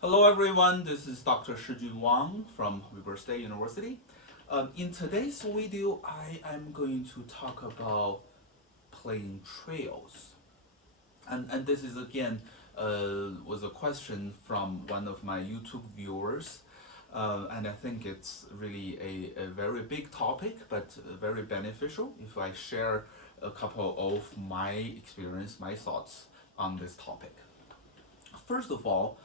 Hello everyone, this is Dr. Shijun Wang from Puigcerda State University. In today's video, I am going to talk about playing trills. And this is again was a question from one of my YouTube viewers. And I think it's really a very big topic, but very beneficial if I share a couple of my experience, my thoughts on this topic. First of all,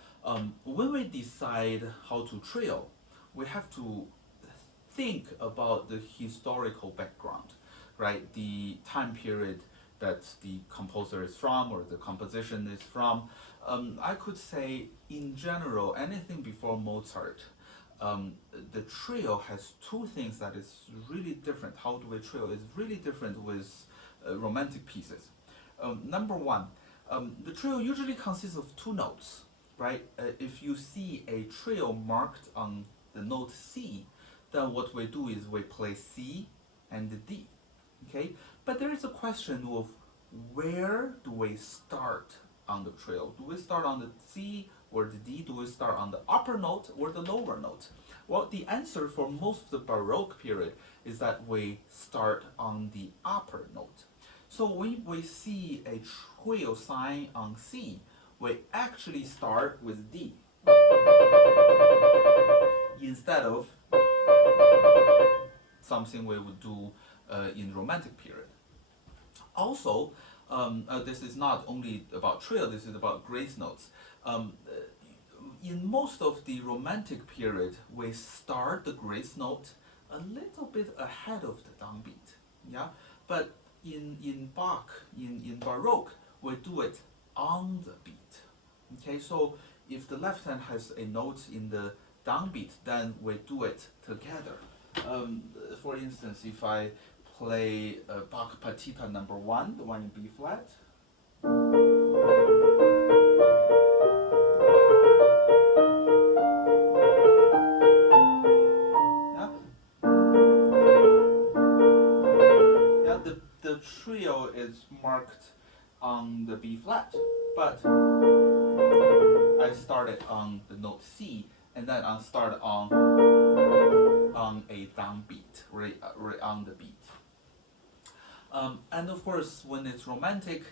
when we decide how to trill, we have to think about the historical background, right? The time period that the composer is from or the composition is from. I could say, in general, anything before Mozart, the trill has two things that is really different. How do we trill is really different with romantic pieces. Number one, the trill usually consists of two notes, right? If you see a trill marked on the note C, then what we do is we play C and D, okay? But there is a question of where do we start on the trill? Do we start on the C or the D? Do we start on the upper note or the lower note? Well, the answer for most of the Baroque period is that we start on the upper note. So when we see a trill sign on C, we actually start with D instead of something we would do in Romantic period. Also, this is not only about trill, this is about grace notes. In most of the Romantic period, we start the grace note a little bit ahead of the downbeat, yeah? But in Bach, in Baroque, we do it on the beat. Okay, so if the left hand has a note in the downbeat, then we do it together. For instance, if I play Bach Partita number 1, the one in B flat, yeah, yeah, the trio is marked on the B flat, but I started on the note C, and then I start on a downbeat, right on the beat. And of course, when it's romantic,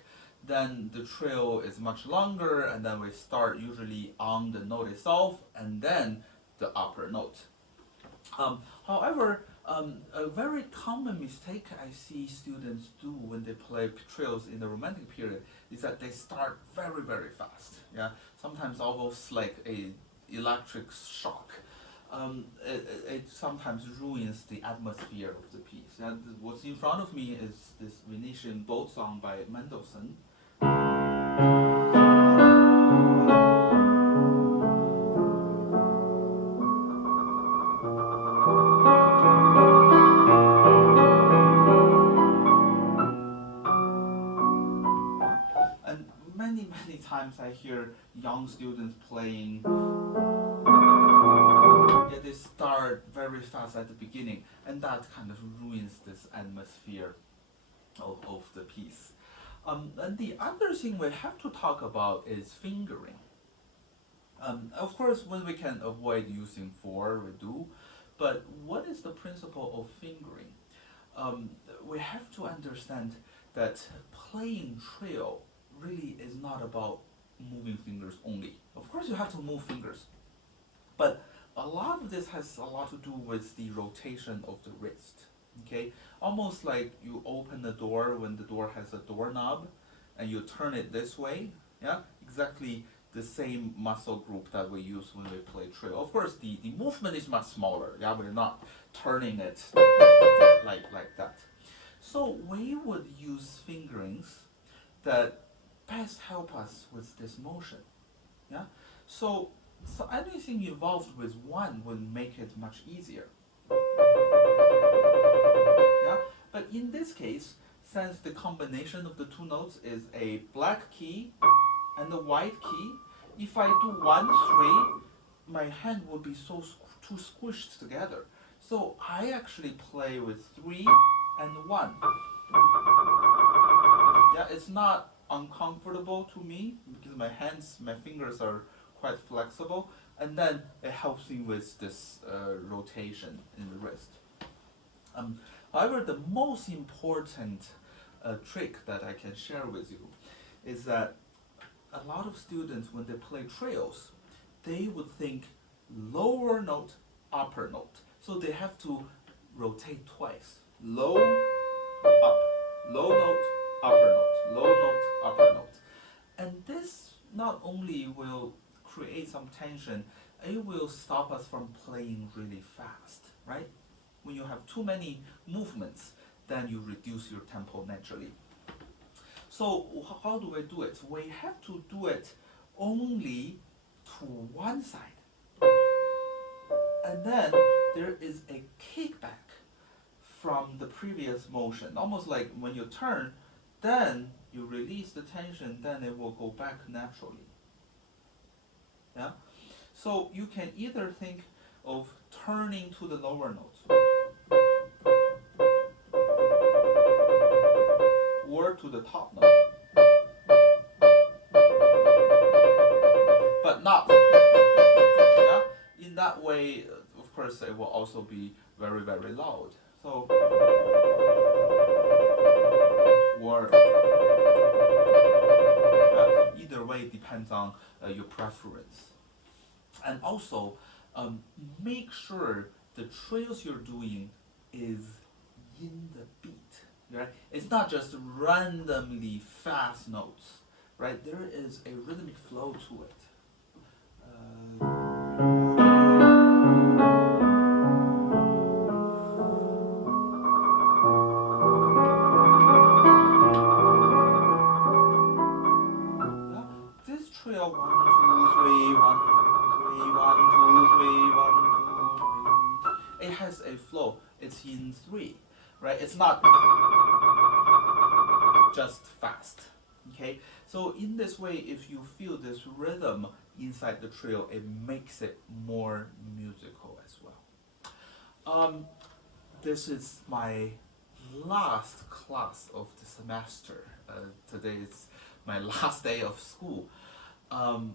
then the trill is much longer, and then we start usually on the note itself, and then the upper note. However, a very common mistake I see students do when they play trills in the romantic period is that they start very, very fast. Yeah, sometimes almost like a electric shock. It sometimes ruins the atmosphere of the piece. And what's in front of me is this Venetian boat song by Mendelssohn. And many, many times I hear young students playing. Yeah, they start very fast at the beginning, and that kind of ruins this atmosphere of the piece. And the other thing we have to talk about is fingering. Of course, when we can avoid using four, we do, but what is the principle of fingering? We have to understand that playing trill really is not about moving fingers only. Of course, you have to move fingers, but a lot of this has a lot to do with the rotation of the wrist. Okay, almost like you open the door when the door has a doorknob, and you turn it this way. Yeah, exactly the same muscle group that we use when we play trill. Of course, the movement is much smaller. Yeah, we're not turning it like that. So we would use fingerings that best help us with this motion. Yeah, so anything involved with one would make it much easier. Yeah, but in this case, since the combination of the two notes is a black key and a white key, if I do 1, 3, my hand will be too squished together. So I actually play with 3 and 1. Yeah, it's not uncomfortable to me because my fingers are quite flexible, and then it helps me with this rotation in the wrist. However, the most important trick that I can share with you is that a lot of students, when they play trills, they would think lower note, upper note. So they have to rotate twice. Low, up, low note, upper note, low note, upper note. And this not only will create some tension, it will stop us from playing really fast, right? When you have too many movements, then you reduce your tempo naturally. So how do we do it? We have to do it only to one side. And then there is a kickback from the previous motion. Almost like when you turn, then you release the tension, then it will go back naturally. Yeah? So you can either think of turning to the lower notes or to the top note, but not. Yeah? In that way, of course, it will also be very, very loud. So, or either way depends on your preference. And also, make sure the trills you're doing is in the beat. Right? It's not just randomly fast notes, right? There is a rhythmic flow to it. Yeah? This trill 1, 2, 3, 1, 2, 3, 1, 2, 3, 1, 2, 3. It has a flow. It's in 3, right? It's not just fast. Okay, so in this way, if you feel this rhythm inside the trill, it makes it more musical as well. This is my last class of the semester. Today is my last day of school. And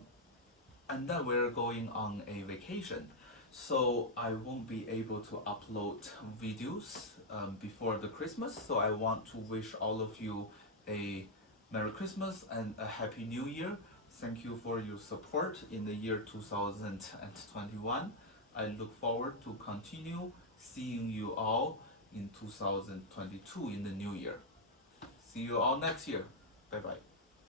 then we're going on a vacation. So I won't be able to upload videos before the Christmas. So I want to wish all of you a Merry Christmas and a Happy New Year. Thank you for your support in the year 2021. I look forward to continue seeing you all in 2022 in the new year. See you all next year. Bye bye.